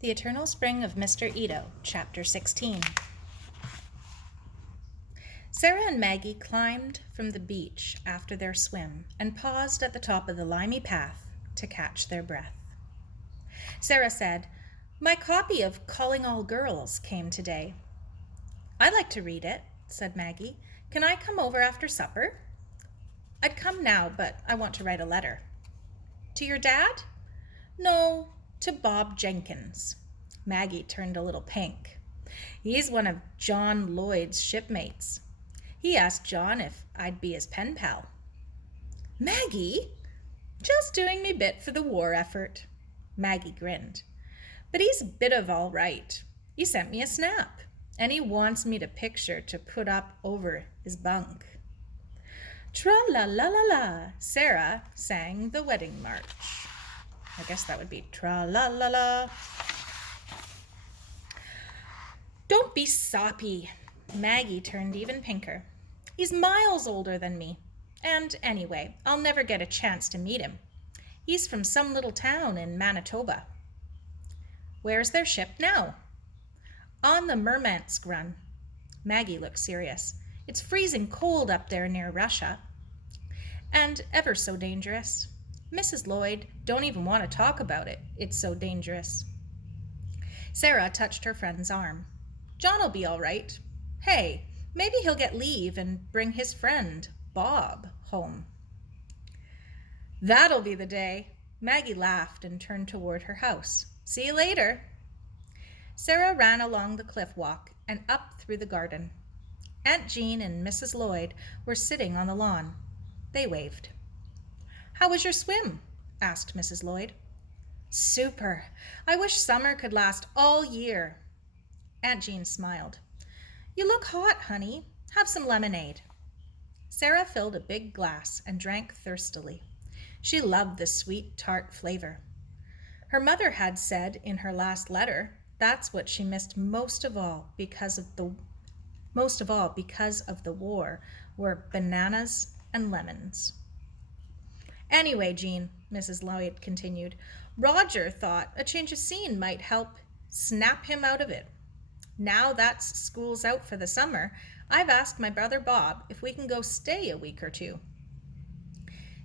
The Eternal Spring of Mr. Ito, Chapter 16. Sara and Maggie climbed from the beach after their swim and paused at the top of the limey path to catch their breath. Sara said, "My copy of Calling All Girls came today." "I'd like to read it," said Maggie. "Can I come over after supper?" "I'd come now, but I want to write a letter." "To your dad?" "No, to Bob Jenkins." Maggie turned a little pink. "He's one of John Lloyd's shipmates. He asked John if I'd be his pen pal." "Maggie?" "Just doing me bit for the war effort." Maggie grinned. "But he's a bit of all right. He sent me a snap, and he wants me to picture to put up over his bunk." Tra-la-la-la-la, Sara sang the wedding march. I guess that would be tra-la-la-la. "Don't be soppy." Maggie turned even pinker. "He's miles older than me. And anyway, I'll never get a chance to meet him. He's from some little town in Manitoba." "Where's their ship now?" "On the Murmansk run." Maggie looked serious. "It's freezing cold up there near Russia. And ever so dangerous. Mrs. Lloyd don't even want to talk about it. It's so dangerous." Sara touched her friend's arm. "John'll be all right. Hey, maybe he'll get leave and bring his friend, Bob, home." "That'll be the day." Maggie laughed and turned toward her house. "See you later." Sara ran along the cliff walk and up through the garden. Aunt Jean and Mrs. Lloyd were sitting on the lawn. They waved. "How was your swim?" asked Mrs. Lloyd. "Super. I wish summer could last all year." Aunt Jean smiled. "You look hot, honey. Have some lemonade." Sara filled a big glass and drank thirstily. She loved the sweet, tart flavor. Her mother had said in her last letter that's what she missed most of all because of the war were bananas and lemons. "Anyway, Jean," Mrs. Lloyd continued, "Roger thought a change of scene might help snap him out of it. Now that school's out for the summer, I've asked my brother Bob if we can go stay a week or two."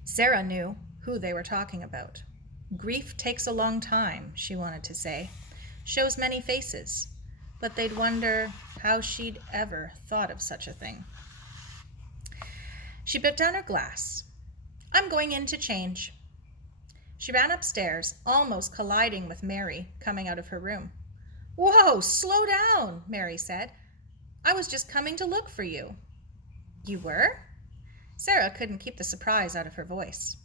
Sara knew who they were talking about. Grief takes a long time, she wanted to say. Shows many faces. But they'd wonder how she'd ever thought of such a thing. She put down her glass. "I'm going in to change." She ran upstairs, almost colliding with Mary coming out of her room. "Whoa, slow down," Mary said. "I was just coming to look for you." "You were?" Sara couldn't keep the surprise out of her voice.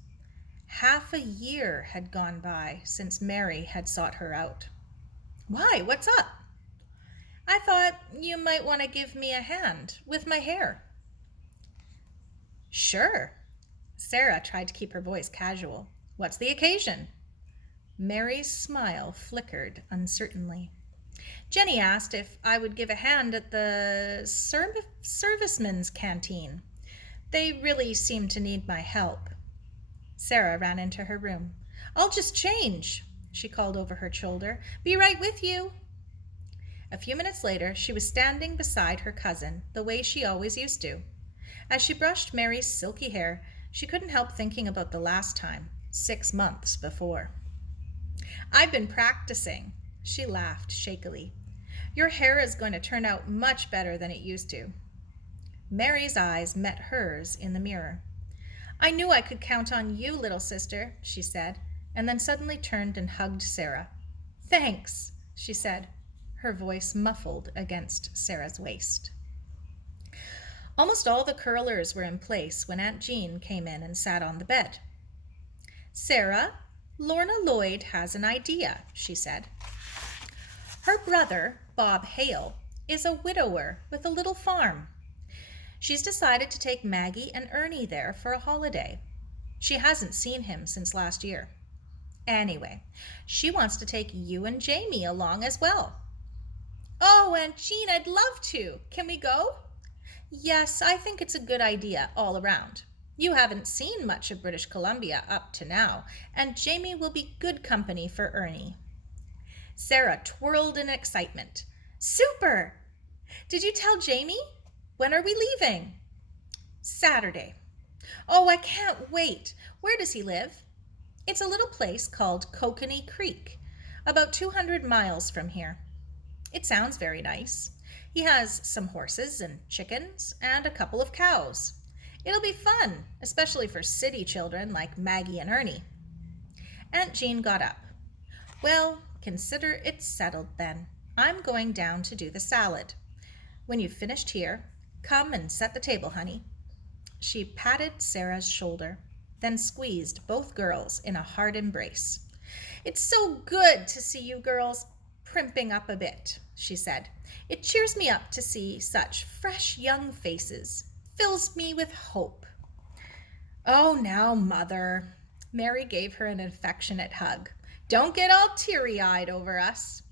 Half a year had gone by since Mary had sought her out. "Why, what's up?" "I thought you might want to give me a hand with my hair." "Sure." Sara tried to keep her voice casual. "What's the occasion?" Mary's smile flickered uncertainly. "Jenny asked if I would give a hand at the servicemen's canteen. They really seem to need my help." Sara ran into her room. "I'll just change," she called over her shoulder. "Be right with you." A few minutes later, she was standing beside her cousin the way she always used to. As she brushed Mary's silky hair, she couldn't help thinking about the last time, 6 months before. "I've been practicing." She laughed shakily. "Your hair is going to turn out much better than it used to." Mary's eyes met hers in the mirror. "I knew I could count on you, little sister," she said, and then suddenly turned and hugged Sara. "Thanks," she said, her voice muffled against Sara's waist. Almost all the curlers were in place when Aunt Jean came in and sat on the bed. "Sara, Lorna Lloyd has an idea," she said. "Her brother, Bob Hale, is a widower with a little farm. She's decided to take Maggie and Ernie there for a holiday. She hasn't seen him since last year. Anyway, she wants to take you and Jamie along as well." "Oh, Aunt Jean, I'd love to. Can we go?" "Yes, I think it's a good idea all around. You haven't seen much of British Columbia up to now, and Jamie will be good company for Ernie." Sara twirled in excitement. Super! Did you tell Jamie? When are we leaving? Saturday. Oh, I can't wait. Where does he live? It's a little place called Kokanee Creek, about 200 miles from here. It sounds very nice. He has some horses and chickens and a couple of cows. It'll be fun, especially for city children like Maggie and Ernie. Aunt Jean got up. Well, consider it settled then. I'm going down to do the salad. When you've finished here, come and set the table, honey. She patted Sara's shoulder, then squeezed both girls in a hard embrace. It's so good to see you girls primping up a bit, she said. It cheers me up to see such fresh young faces. Fills me with hope. Oh, now, Mother. Mary gave her an affectionate hug. Don't get all teary-eyed over us.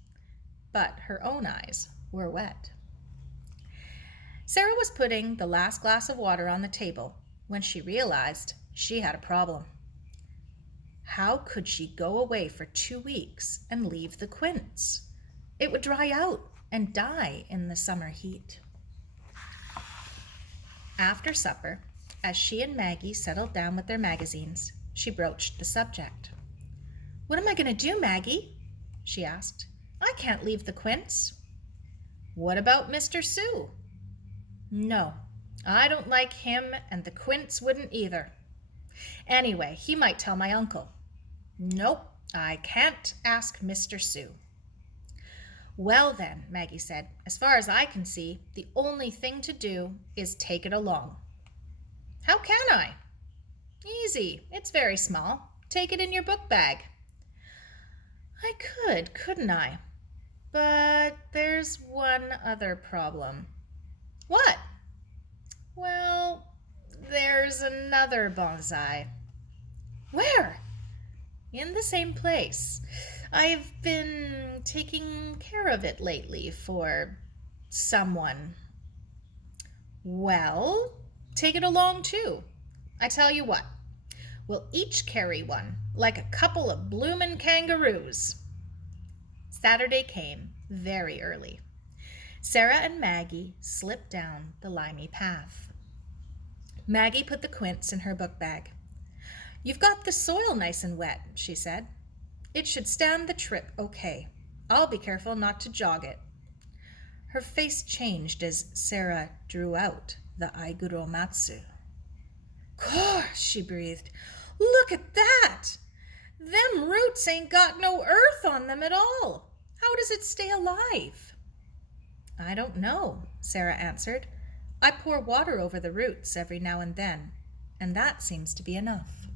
But her own eyes were wet. Sara was putting the last glass of water on the table when she realized she had a problem. How could she go away for 2 weeks and leave the quince? It would dry out and die in the summer heat. After supper, as she and Maggie settled down with their magazines, she broached the subject. What am I going to do, Maggie? She asked. I can't leave the quince. What about Mr. Sue? No, I don't like him, and the quince wouldn't either. Anyway, he might tell my uncle. Nope, I can't ask Mr. Sue. Well then, Maggie said, as far as I can see, the only thing to do is take it along. How can I? Easy, it's very small. Take it in your book bag. I could, couldn't I? But there's one other problem. What? Well, there's another bonsai. Where? In the same place. I've been taking care of it lately for someone. Well, take it along too. I tell you what, we'll each carry one, like a couple of bloomin' kangaroos. Saturday came very early. Sara and Maggie slipped down the limey path. Maggie put the quince in her book bag. You've got the soil nice and wet, she said. It should stand the trip okay. I'll be careful not to jog it. Her face changed as Sara drew out the aiguromatsu. Gosh, she breathed. Look at that! Them roots ain't got no earth on them at all. How does it stay alive? I don't know, Sara answered. I pour water over the roots every now and then, and that seems to be enough.